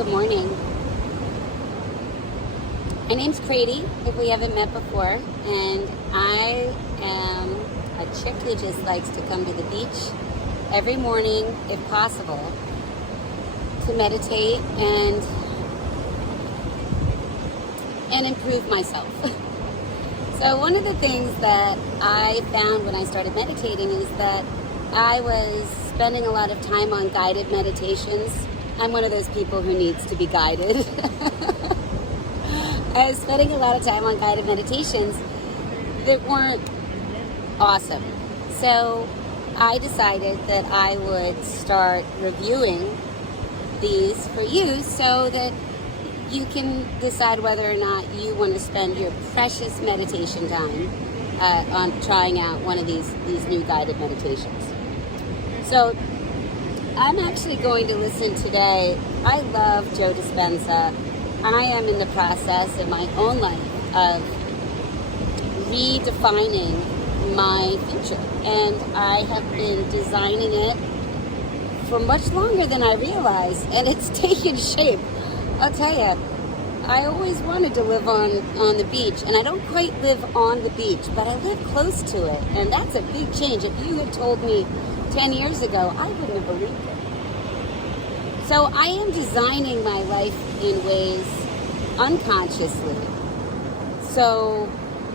Good morning. My name's Crady, if we haven't met before, and I am a chick who just likes to come to the beach every morning, if possible, to meditate and improve myself. So one of the things that I found when I started meditating is that I was spending a lot of time on guided meditations. I'm one of those people who needs to be guided. I was spending a lot of time on guided meditations that weren't awesome. So I decided that I would start reviewing these for you so that you can decide whether or not you want to spend your precious meditation time on trying out one of these new guided meditations. So I'm actually going to listen today. I love Joe Dispenza. I am in the process in my own life of redefining my future, and I have been designing it for much longer than I realized, and it's taken shape. I'll tell you, I always wanted to live on the beach, and I don't quite live on the beach, but I live close to it, and that's a big change. If you had told me 10 years ago, I wouldn't have believed it. So I am designing my life in ways unconsciously. So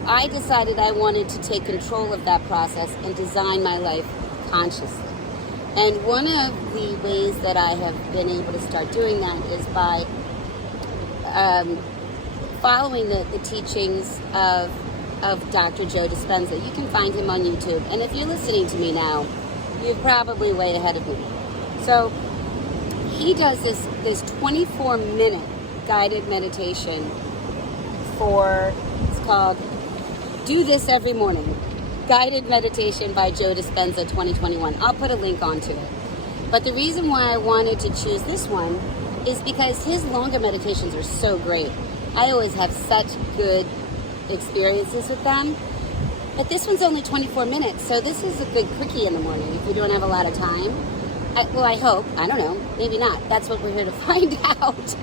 I decided I wanted to take control of that process and design my life consciously. And one of the ways that I have been able to start doing that is by following the teachings of Dr. Joe Dispenza. You can find him on YouTube. And if you're listening to me now, you're probably way ahead of me. So he does this 24-minute guided meditation it's called Do This Every Morning. Guided Meditation by Joe Dispenza 2021. I'll put a link onto it. But the reason why I wanted to choose this one is because his longer meditations are so great. I always have such good experiences with them. But this one's only 24 minutes, so this is a good quickie in the morning if you don't have a lot of time. I hope. I don't know. Maybe not. That's what we're here to find out.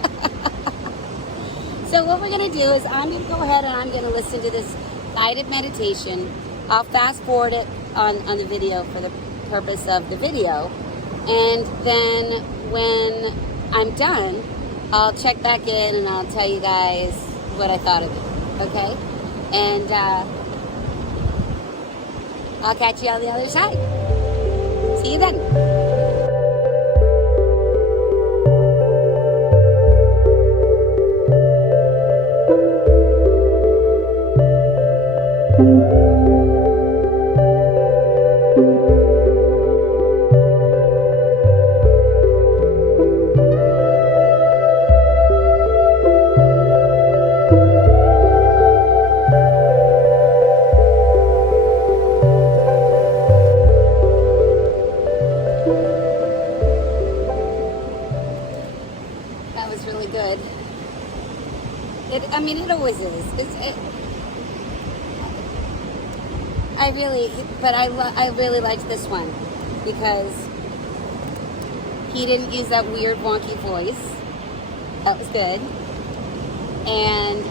So what we're going to do is I'm going to go ahead and I'm going to listen to this guided meditation. I'll fast forward it on the video for the purpose of the video. And then when I'm done, I'll check back in and I'll tell you guys what I thought of it. Okay? And I'll catch you on the other side. See you then. That was really good. It always is. I really liked this one because he didn't use that weird wonky voice. That was good. And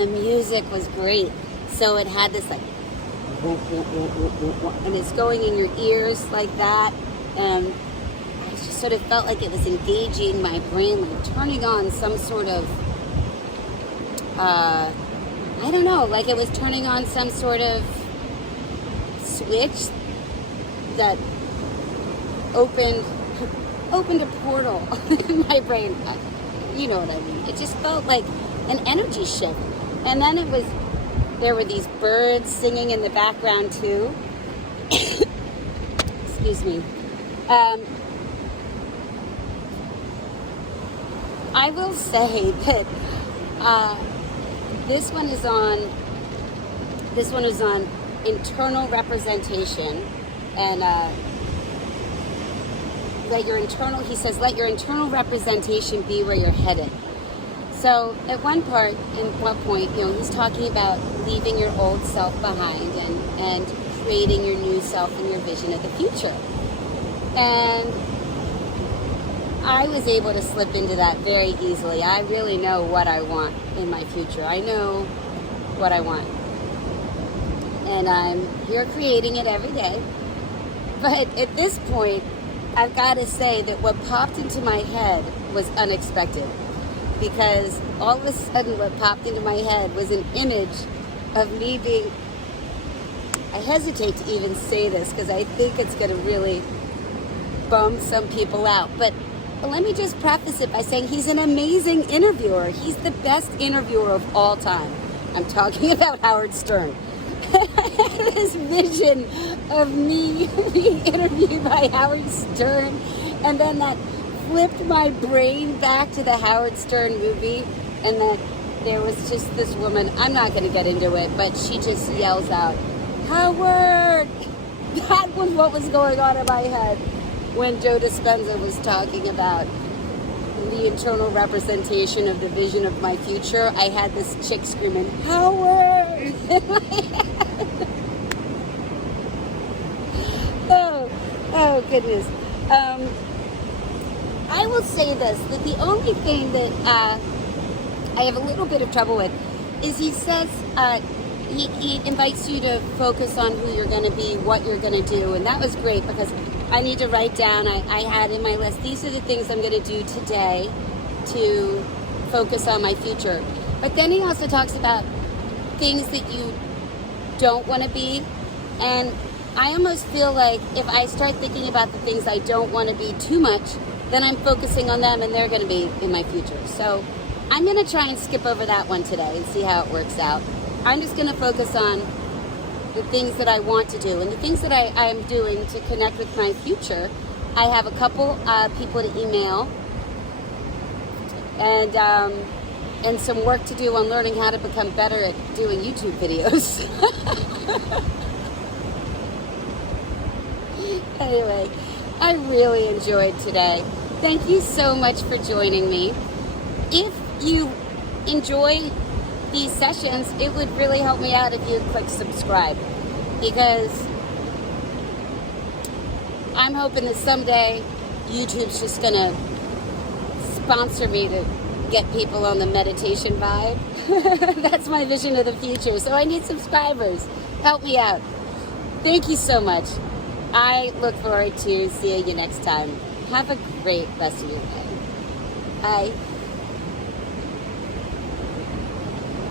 the music was great. So it had this and it's going in your ears like that. I just sort of felt like it was engaging my brain, like turning on some sort of, I don't know, like it was turning on some sort of switch that opened a portal in my brain. You know what I mean? It just felt like an energy shift. And then there were these birds singing in the background too. Excuse me. I will say that this one is on internal representation, and let your internal representation be where you're headed. So at one point, he's talking about leaving your old self behind and creating your new self and your vision of the future. And I was able to slip into that very easily. I really know what I want in my future. I know what I want. And I'm here creating it every day. But at this point, I've got to say that what popped into my head was unexpected. Because all of a sudden what popped into my head was an image of me being... I hesitate to even say this because I think it's going to really bum some people out. But let me just preface it by saying he's an amazing interviewer. He's the best interviewer of all time. I'm talking about Howard Stern. This vision of me being interviewed by Howard Stern, and then that flipped my brain back to the Howard Stern movie, and that there was just this woman, I'm not going to get into it, but she just yells out, Howard! That was what was going on in my head when Joe Dispenza was talking about the internal representation of the vision of my future. I had this chick screaming, Howard! In my head. Oh goodness. I will say this, that the only thing that I have a little bit of trouble with is he says, he invites you to focus on who you're going to be, what you're going to do, and that was great because I need to write down, I had in my list, these are the things I'm going to do today to focus on my future. But then he also talks about things that you don't want to be, and I almost feel like if I start thinking about the things I don't want to be too much, then I'm focusing on them and they're going to be in my future. So I'm going to try and skip over that one today and see how it works out. I'm just going to focus on the things that I want to do and the things that I am doing to connect with my future. I have a couple people to email and some work to do on learning how to become better at doing YouTube videos. Anyway, I really enjoyed today. Thank you so much for joining me. If you enjoy these sessions, it would really help me out if you click subscribe, because I'm hoping that someday YouTube's just gonna sponsor me to get people on the meditation vibe. That's my vision of the future. So I need subscribers. Help me out. Thank you so much. I look forward to seeing you next time. Have a great rest of your day. Bye.